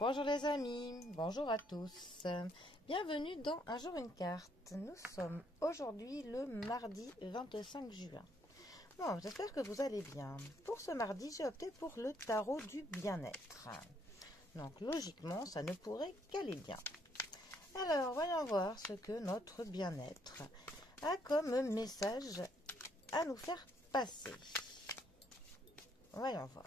Bonjour les amis, bonjour à tous. Bienvenue dans Un jour une carte. Nous sommes aujourd'hui le mardi 25 juin. Bon, j'espère que vous allez bien. Pour ce mardi, j'ai opté pour le tarot du bien-être. Donc logiquement, ça ne pourrait qu'aller bien. Alors, voyons voir ce que notre bien-être a comme message à nous faire passer. Voyons voir.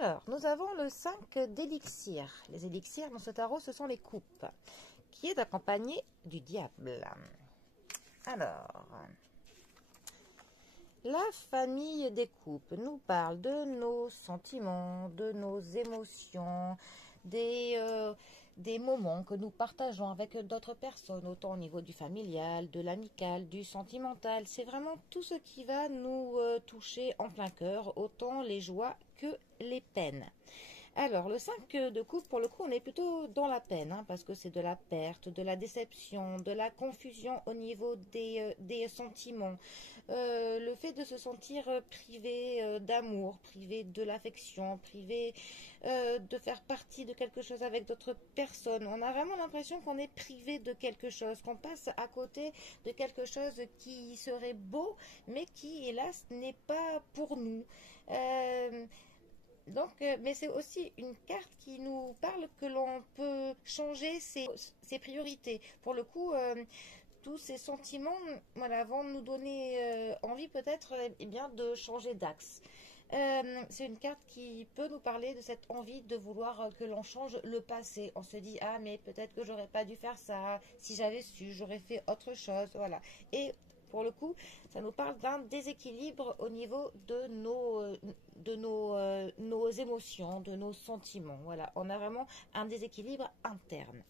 Alors, nous avons le 5 d'élixirs. Les élixirs dans ce tarot, ce sont les coupes, qui est accompagné du diable. Alors, la famille des coupes nous parle de nos sentiments, de nos émotions, des moments que nous partageons avec d'autres personnes, autant au niveau du familial, de l'amical, du sentimental. C'est vraiment tout ce qui va nous toucher en plein cœur, autant les joies que les peines. Alors, le 5 de coupe, pour le coup, on est plutôt dans la peine, hein, parce que c'est de la perte, de la déception, de la confusion au niveau des sentiments. Le fait de se sentir privé d'amour, privé de l'affection, privé de faire partie de quelque chose avec d'autres personnes. On a vraiment l'impression qu'on est privé de quelque chose, qu'on passe à côté de quelque chose qui serait beau, mais qui, hélas, n'est pas pour nous. Mais c'est aussi une carte qui nous parle que l'on peut changer ses priorités. Pour le coup, tous ces sentiments, voilà, vont nous donner envie peut-être bien de changer d'axe. C'est une carte qui peut nous parler de cette envie de vouloir que l'on change le passé. On se dit, ah mais peut-être que j'aurais pas dû faire ça, si j'avais su, j'aurais fait autre chose, voilà. Et pour le coup, ça nous parle d'un déséquilibre au niveau de nos émotions, de nos sentiments. Voilà, on a vraiment un déséquilibre interne.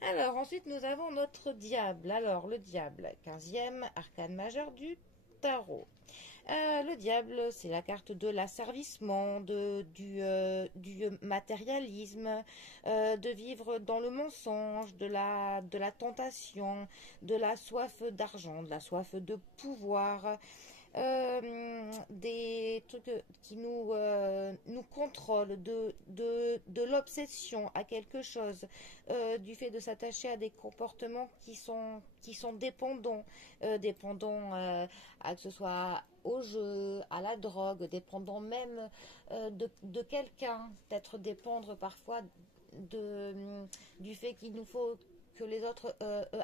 Alors, ensuite, nous avons notre diable. Alors, le diable, 15e arcane majeur du tarot. Le diable, c'est la carte de l'asservissement, du matérialisme, de vivre dans le mensonge, de la tentation, de la soif d'argent, de la soif de pouvoir. Des trucs qui nous contrôlent, de l'obsession à quelque chose, du fait de s'attacher à des comportements qui sont dépendants à que ce soit au jeu, à la drogue, dépendant même de quelqu'un, peut-être dépendre parfois du fait qu'il nous faut que les autres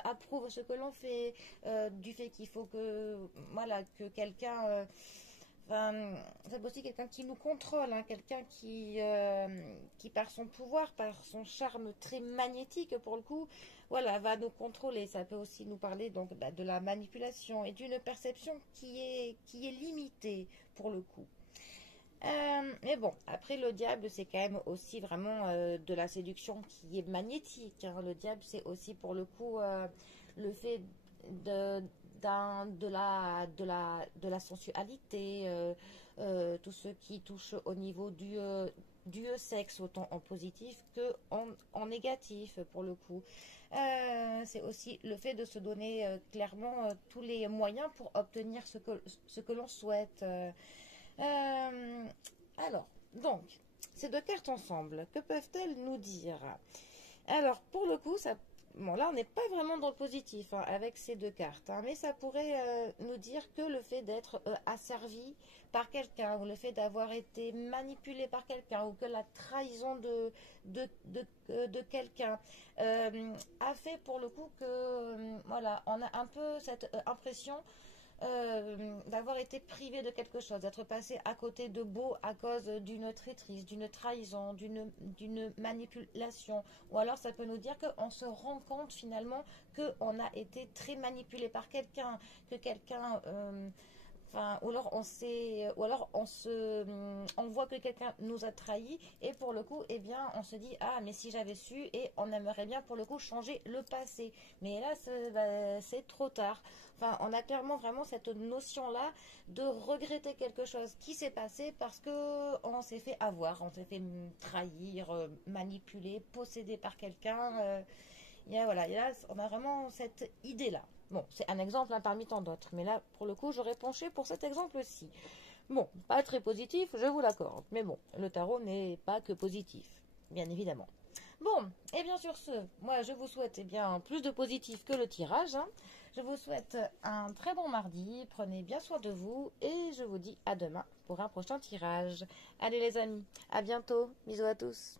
approuvent ce que l'on fait, du fait qu'il faut que quelqu'un, c'est aussi quelqu'un qui nous contrôle, hein, quelqu'un qui par son pouvoir, par son charme très magnétique pour le coup, voilà, va nous contrôler. Ça peut aussi nous parler donc de la manipulation et d'une perception qui est limitée pour le coup. Mais bon, après le diable, c'est quand même aussi vraiment de la séduction qui est magnétique, hein. Le diable, c'est aussi pour le coup le fait de, de la sensualité, tout ce qui touche au niveau du sexe, autant en positif que en négatif pour le coup. C'est aussi le fait de se donner clairement tous les moyens pour obtenir ce que l'on souhaite. Euh, alors, donc, ces deux cartes ensemble, que peuvent-elles nous dire? Alors, pour le coup, bon, là, on n'est pas vraiment dans le positif hein, avec ces deux cartes, hein, mais ça pourrait nous dire que le fait d'être asservi par quelqu'un, ou le fait d'avoir été manipulé par quelqu'un, ou que la trahison de quelqu'un a fait pour le coup que, voilà, on a un peu cette impression d'avoir été privé de quelque chose, d'être passé à côté de beau à cause d'une traîtrise, d'une trahison, d'une manipulation. Ou alors ça peut nous dire qu'on se rend compte finalement qu'on a été très manipulé par quelqu'un, que quelqu'un... Enfin, ou alors on voit que quelqu'un nous a trahis et pour le coup, eh bien, on se dit ah mais si j'avais su et on aimerait bien pour le coup changer le passé. Mais là, c'est trop tard. Enfin, on a clairement vraiment cette notion-là de regretter quelque chose qui s'est passé parce que on s'est fait avoir, on s'est fait trahir, manipuler, posséder par quelqu'un. Voilà, et là, on a vraiment cette idée-là. Bon, c'est un exemple hein, parmi tant d'autres, mais là, pour le coup, j'aurais penché pour cet exemple-ci. Bon, pas très positif, je vous l'accorde. Mais bon, le tarot n'est pas que positif, bien évidemment. Bon, et bien sur ce, moi je vous souhaite bien plus de positif que le tirage. Hein. Je vous souhaite un très bon mardi, prenez bien soin de vous et je vous dis à demain pour un prochain tirage. Allez les amis, à bientôt, bisous à tous.